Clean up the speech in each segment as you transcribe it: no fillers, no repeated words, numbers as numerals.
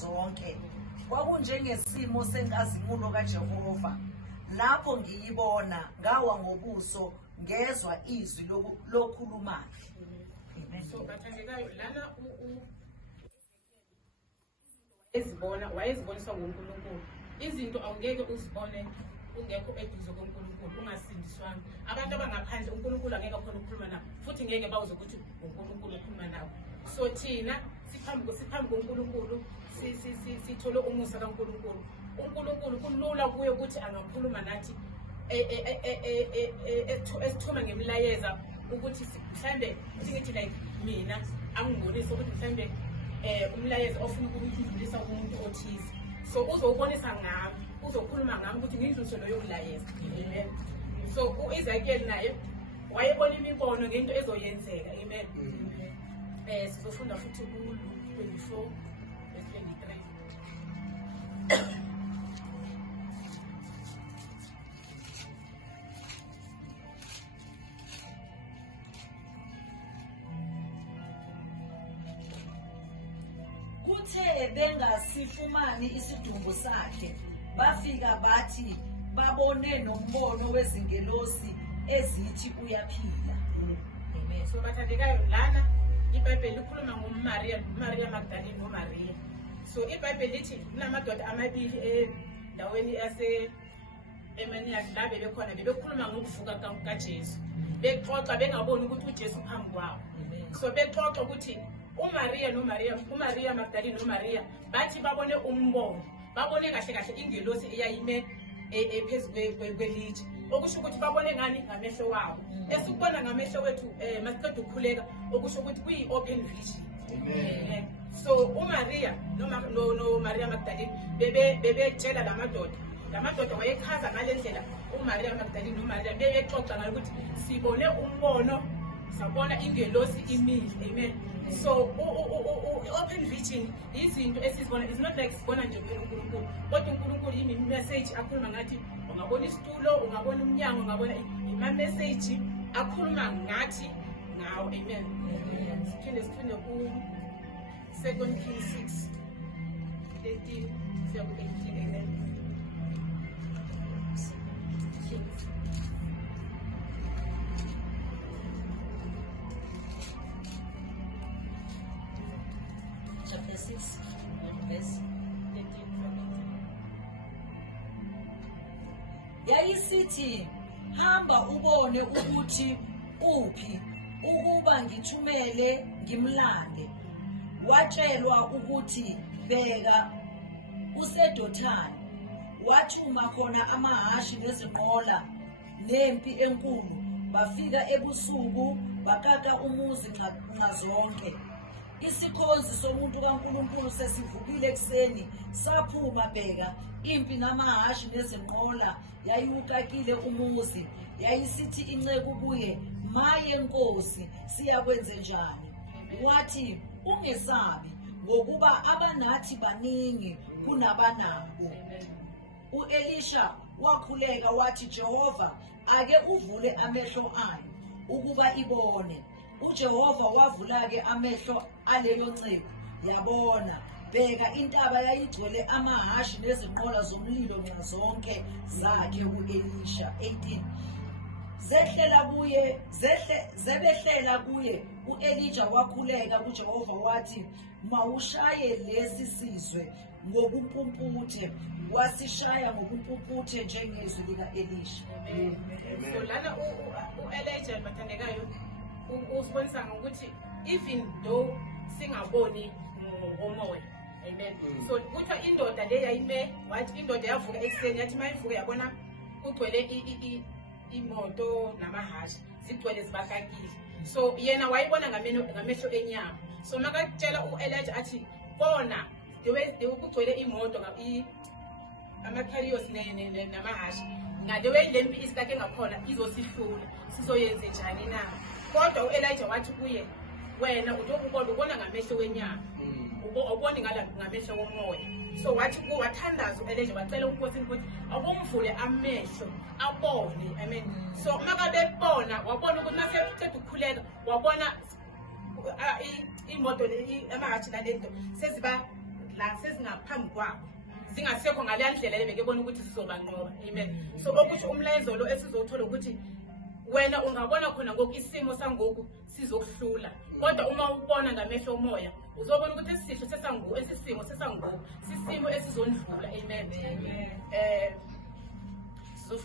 zonke kwakunjengesimo senkazimulo kaJehova. Lapho ngiyibona ngawa ngobuso ngezwa izwi lokhulumayo. So bathandekayo lana wayeziboniswa nguNkulunkulu. Izinto awungeke uzibone ungekho eduze koNkulunkulu ungasindiswanga. Abantu abangaphandle uNkulunkulu angeke khona ukukhuluma nabo futhi ngeke bawuze ukuthi uNkulunkulu ukhuluma nabo. So thina siphambi koNkulunkulu sithole umusa kaNkulunkulu. uNkulunkulu kulula kuye ukuthi angakhuluma nathi esithuma ngemilayeza ukuthi mhlambe ngithi like mina angibonise ukuthi mhlambe umlayeza ofuna ukudlulisa umuntu othize. So uzobonisa ngami, uzokhuluma ngami ukuthi ngidlulise loyo mlayeza. Amen. So uIsaiah naye wayebona imibono ngento ezoyenzeka. Amen. Sizofunda futhi kuLuke 24 verse 23. Kuthe bengasifumani isidumbu sakhe, bafika bathi babone nombono wezingelosi ezithi uyaphila. Amen. So bathandekayo lana iBhayibheli likhuluma ngoMaria Magdalene noMaria. So iBhayibheli lithi kunamadoda amabili endaweni eManias la bebekhona bebekhuluma ngokuvuka kaJesu. Bexoxa bengaboni ukuthi uJesu phambi kwabo. So bexoxa ukuthi uMaria Magdalene noMaria bathi babone umbono, babone kahle ingelosi eyayime phezulu kwelitshe. Okusho ukuthi babone ngani ngamehlo wabo. Esikubona ngamehlo wethu masiqeda ukukhuleka okusho ukuthi kuyi-open vision. Amen. So uMaria noMaria Magdalene bebetshela lamadoda wayechaza ngalendlela uMaria Magdalene noMaria bebexoxa ngayo ukuthi sibone umbono, sabona ingelosi imile. Amen. So open vision izinto esizibona is not like sibona nje uNkulunkulu, kodwa uNkulunkulu yimi message akhuluma ngathi ungabona isitulo, ungabona umnyango, ungabona ima message akhuluma ngathi ngawo. Amen. Siphinde ku 2 Kings 6:13 to 18. Amen. Chapter 6 verse 13. Yayisithi hamba ubone ukuthi uphi ukuba ngithumele ngimlande. Watshelwa ukuthi bheka useDothani. Wathuma khona amahashi nezinqola nempi enkulu. Bafika ebusuku bakaka umuzi nxazonke. Isikhonzi somuntu kaNkulunkulu sesivukile ekseni saphuma bheka impi namahashi nezinqola yayiwukakile umuzi. Yayisithi inceku kuye, maye Nkosi, siyakwenze njani? Wathi ungesabi ngokuba abanathi baningi kunabanabo. U-Elisha wakhuleka wathi, Jehova ake uvule amehlo ayo ukuba ibone. uJehova wavula-ke amehlo aleyo nceku yabona, bheka intaba yayigcwele amahashi nezinqola zomlilo nxazonke zakhe u-Elisha. 18. Zebehlela kuye u-Elija wakhuleka kuJehova wathi, mawushaye lesi sizwe ngobumpumputhe. Wasishaya ngobumpumputhe njengezwi lika-Elisha. So lana u-Elijah bathandekayo usibonisa ngokuthi even though singaboni ngomoya. Amen. So kuthiwa indoda le yayime, wathi indoda yavuka ekseni yathi mayivuka yabona kugcwele imoto namahashi zigcwele zibakakile. So yena wayibona ngamehlo enyama. So makatshela u-Elijah athi bona kugcwele imoto ama-carriers namahashi ngale welempi isikake ngakhona izosihlula, sizoyenze njani na? Kodwa u-Elijah wathi kuye, wena ubona ngamehlo wenyama, uboni ngamehlo womoya. So wathi wathandaza u-Elijah wacela uNkosini ukuthi akumvule amehlo abone. Amen. So makabebona wabona ukuthi maseqeda ukukhuleka wabona imoto amahashi nalento seziba la sesingaphambi kwabo zingasekho ngaleya ndlela lebekebona ukuthi sizobanqoba. Amen. So okusho umlayezo lo esizothola ukuthi wena ungabona khona ngoku isimo sangoku sizokuhlula, kodwa uma ubona ngamehlo omoya uzobona ukuthi esisihlo sesangoku, esisimo sesangoku sisimo esizondlula. Amen.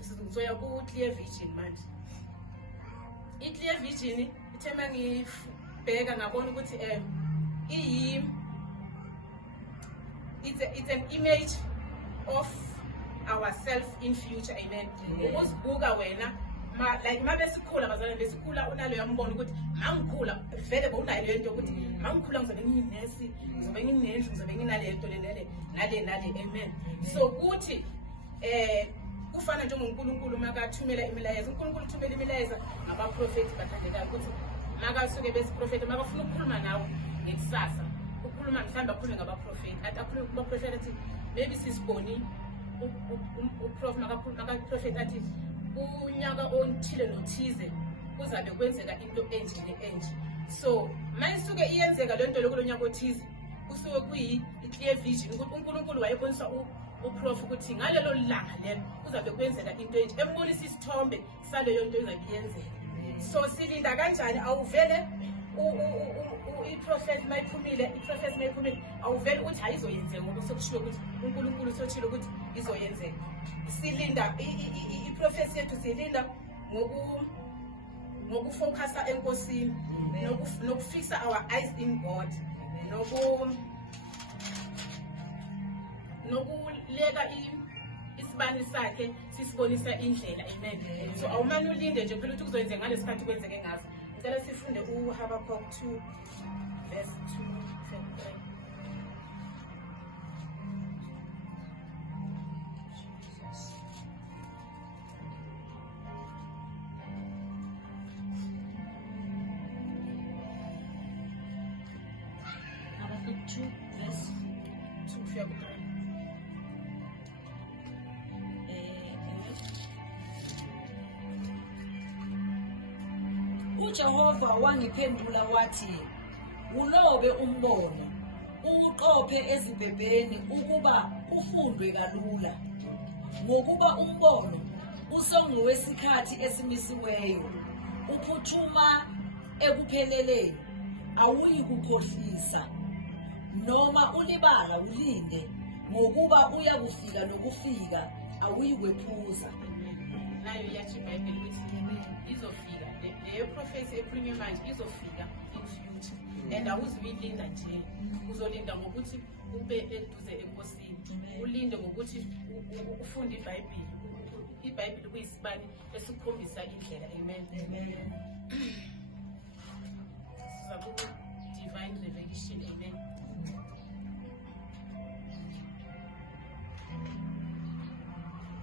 Sizoya ku-Clear Vision manje. I-Clear Vision ithe mangibheka ngabona ukuthi it's an image of ourselves in future. Amen. Ukuzibuka wena like mabesikhula bazalwane besikhula unaleyo mbona ukuthi mangikhula vele bowunayo leyo nto ukuthi mangikhula ngizobe ngiyinesi, ngizobe nginendlu, ngizobe nginale nto nale. Amen. So kuthi kufana njengoNkulunkulu makathumela imilayezo. UNkulunkulu uthumela imilayezo ngabaprofeti bathandekayo ukuthi makasuke besiprofeti makafuna ukukhuluma nawe ngekusasa, ukhuluma mhlawumbe akhulume ngabaprofeti, athi akhulume kubaprofeti athi maybe sisiboni uprof makaprofeti athi unyaka onthile nothize kuzabe kwenzeka into enje ne-enje. So mayisuke iyenzeka le nto lokulo nyaka othize kusuke kuyi-Clear Vision ukuthi uNkulunkulu wayebonisa uprof ukuthi ngalelo langa lelo kuzabe kwenzeka into enje, embonisa isithombe saleyo nto izabe iyenzeka. So silinda kanjani? Awuvele iprofeti mayiphumile awuvele ukuthi ayizoyenzeka ngoba sokushiwo ukuthi uNkulunkulu sothile ukuthi izoyenzeka. Silinda iprofesi yethu, silinda ngokufocusa enkosini, nokufisa our eyes in God, nokuleka isibani sakhe sisibonisa indlela. Amen. So awumane ulinde nje phela ukuthi kuzoyenzeka ngalesikhathi kwenzeke ngaso. Ngicela sifunde uHabakuk 2 verse 2-3. Habakkuk 2 verse 2-3. uJehova wangiphendula wathi, ulobe umbono, uqophe ezibhebheni ukuba ufundwe kalula, ngokuba umbono usongowesikhathi esimisiweyo, uphuthuma ekupheleleni, awuyikukhohlisa, noma ulibala ulinde, ngokuba uyakufika nokufika, awuyikwephuza. Nayo yathi iBhayibheli ukuthi izofika leyo prophecy ekhulunywe manje izofika in future, and awuziyilinda nje, uzolinda ngokuthi ube eduze enkosini, ulinde ngokuthi ufunde iBhayibheli. iBhayibheli kuyisibani esikhombisa indlela. Amen. Siza ku-divine revelation. Amen.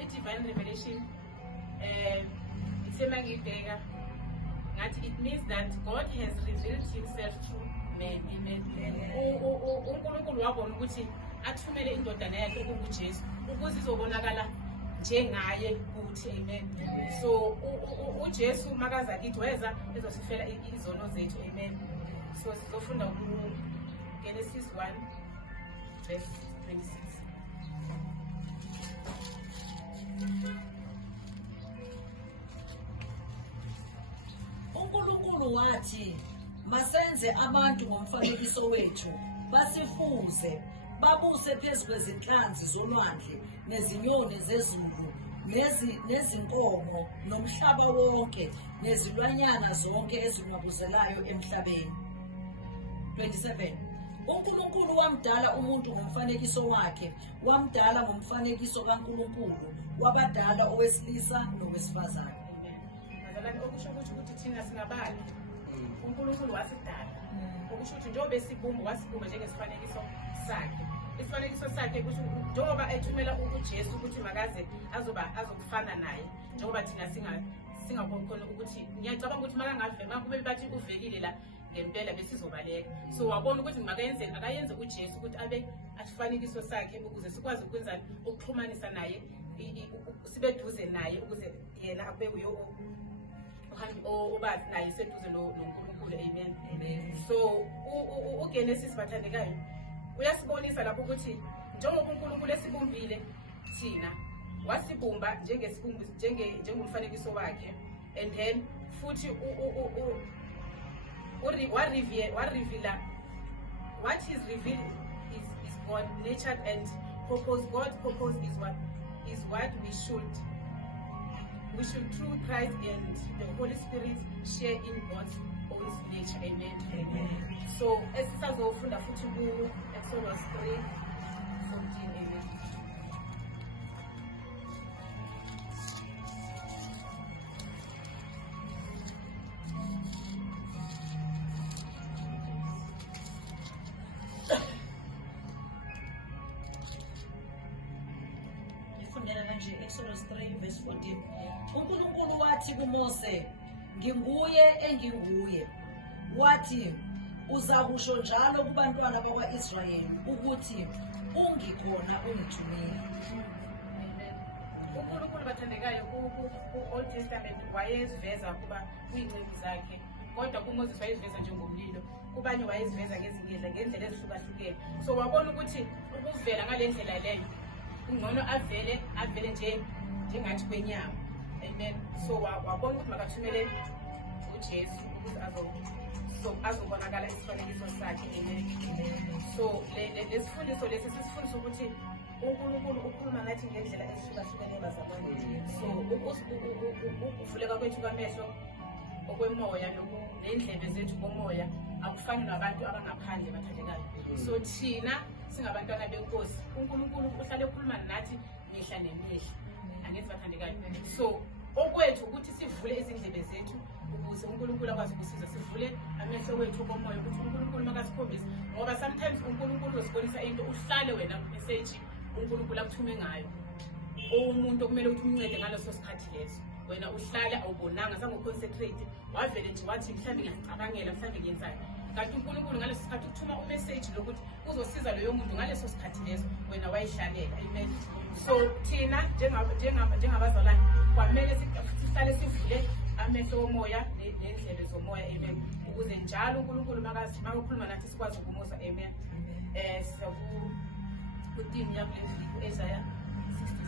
I-divine revelation it means that God has revealed himself through men. Amen. uNkulunkulu wabona ukuthi athumele indodana yakhe kunguJesu ukuze izobonakala njengaye kuthi. Amen. So uJesu makaza kithi weza ezosifela izono zethu. Amen. So sizofunda kuGenesis 1 verse 26. uNkulunkulu wathi, masenze abantu ngomfanekiso wethu, basifuze, babuse phezu kwezinhlanzi zolwandle, nezinyoni zezulu, nezinkomo, nomhlaba wonke, nezilwanyana zonke ezinwabuzelayo emhlabeni. 27. uNkulunkulu wamdala umuntu ngomfanekiso wakhe, wamdala ngomfanekiso kaNkulunkulu, wabadala owesilisa nowesifazane. Okusho ukuthi thina singabali uNkulunkulu wasidala, okusho ukuthi njengoba esibumba wasibumba njengesifanekiso sakhe. Isifanekiso sakhe kusho njengoba ethumela uJesu ukuthi makaze azokufana naye, njengoba thina singakhona ukuthi ngiyacabanga ukuthi makube bathi uvelile la ngempela besizobaleka. So wabona ukuthi akayenze uJesu ukuthi abe asifanekiso sakhe ukuze sikwazi ukwenza ukuxhumanisa naye, sibe duze naye ukuze yena abe obathi naye seduze noNkulunkulu. Amen. So uGenesis bathandekayo uyasibonisa lapho ukuthi njengoba uNkulunkulu esibumbile thina wasibumba njengomfanekiso wakhe, and then futhi warivila what is revealed is God nature and purpose. God's purpose is what we should through Christ and the Holy Spirit share in God's own nature. Amen. Amen. So esisazofunda futhi ku Exodus 3:14. Amen. Ifundela kanje Exodus 3:14. uNkulunkulu wathi kuMose, nginguye enginguye. Wathi, uzakusho njalo kubantwana bakwa-Israyeli ukuthi ungikhona ungithumile. uNkulunkulu bathandekayo ku-Old Testament wayeziveza kuba kuyingcezu zakhe, kodwa kuMoses wayeziveza njengomlilo, kubanye wayeziveza ngendlela ezihlukahlukene. So wabona ukuthi ukuvela ngale ndlela leyo ungcono avele njengathi kwenyama. Amen. So wabona ukuthi makathumele uJesu ukuze azobonakala isifanekiso sakhe. Amen. So lesifundiso lesi sisifundisa ukuthi uNkulunkulu ukhuluma nathi ngendlela ezihlukahlukene bazalwane. So ukuvuleka kwethu kwamehlo okwemoya nendlebe zethu komoya akufani nabantu abangaphandle bathandekayo. So thina singabantwana benkosi, uNkulunkulu uhlale ekhuluma nathi mihla nemihla. Angithi bathandekayo. So okwethu ukuthi sivule izindlebe zethu ukuze uNkulunkulu akwazi ukusiza, sivule amehlo wethu komoya ukuthi uNkulunkulu makasikhombisa, ngoba sometimes uNkulunkulu usibonisa into uhlale wena message uNkulunkulu akuthume ngayo umuntu okumele ukuthi umncede ngaleso sikhathi leso, wena uhlale awubonanga sangoconcentrate, wavele nje wathi mhlambe ngiyacabangela mhlambe ngiyenzani, kanti uNkulunkulu ngaleso sikhathi ukuthuma umessage lokuthi uzosiza loyo muntu ngaleso sikhathi leso wena wayihlalela. Amen. So thina njengabazalwane kwamele sihlale sivule amehlo omoya nendlebe zomoya. Amen. Ukuze njalo uNkulunkulu makakhuluma nathi sikwazi ukumuza. Amen. Kudini yakule Isaiah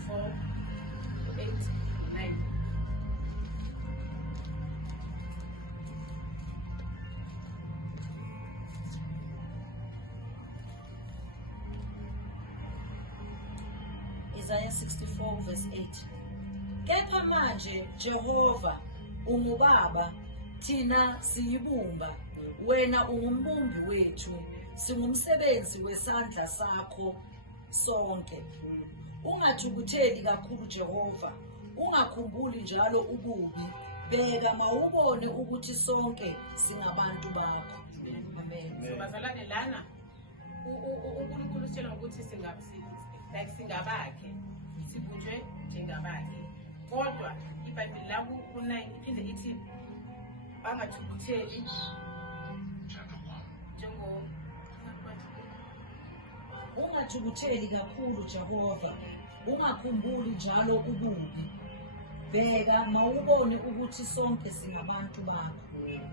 64:8-9. Isaiah 64:8. Kepha manje Jehova ungubaba, thina siyibumba, wena ungumbumbi wethu, singumsebenzi wesandla sakho sonke. Ungathukutheli kakhulu Jehova, ungakhumbuli njalo ububi, bheka mawubone ukuthi sonke singabantu bakho. Amen. So bazalwane lana uNkulunkulu utshela ukuthi singabakhe, sibunjwe njengabakhe. Kodwa iBhayibheli lapho ku9 iphinde ithi bangathukutheli Ungathukutheli kakhulu Jehova, ungakhumbuli njalo ububi, bheka mawubone ukuthi sonke singabantu bakho.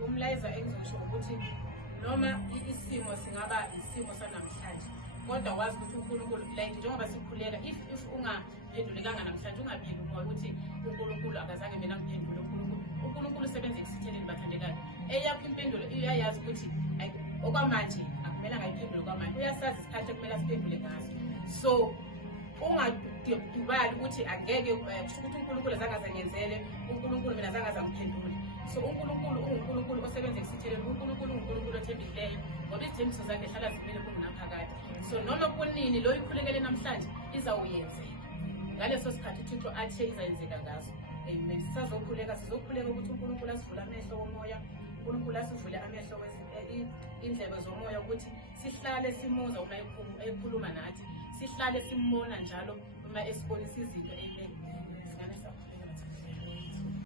Umlayezo engizosho ukuthi noma isimo singaba isimo sanamhlanje, kodwa wazi ukuthi uNkulunkulu like njengoba sikhuleka, if ungaphendulekanga namhlanje ungabili umoya ukuthi uNkulunkulu akazange mina kuphendule. uNkulunkulu usebenza ekusitheleni bathandekayo. Eyakho impendulo uyayazi ukuthi okwamanje akumele ngayiphendule kwamanje, uyasazi isikhathi ekumele asiphendule ngaso. So ungadubali ukuthi angeke kusho ukuthi uNkulunkulu azangazenzele, uNkulunkulu mina azangazangiphendule. So uNkulunkulu unguNkulunkulu osebenza ekusitheleni, uNkulunkulu unguNkulunkulu othembileyo, ngoba izithembiso zakhe hlala zimile kunaphakade. So noma kunini lo ikhulekele namhlanje izawuyenzeka ngaleso sikhathi uThixo athe izayenzeka ngaso. Amen. Sizokhuleka ukuthi uNkulunkulu asivule amehlo omoya, uNkulunkulu asivule amehlo indlebe zomoya ukuthi sihlale simuza uma ekhuluma nathi, sihlale simbona njalo uma esibonisa izinto.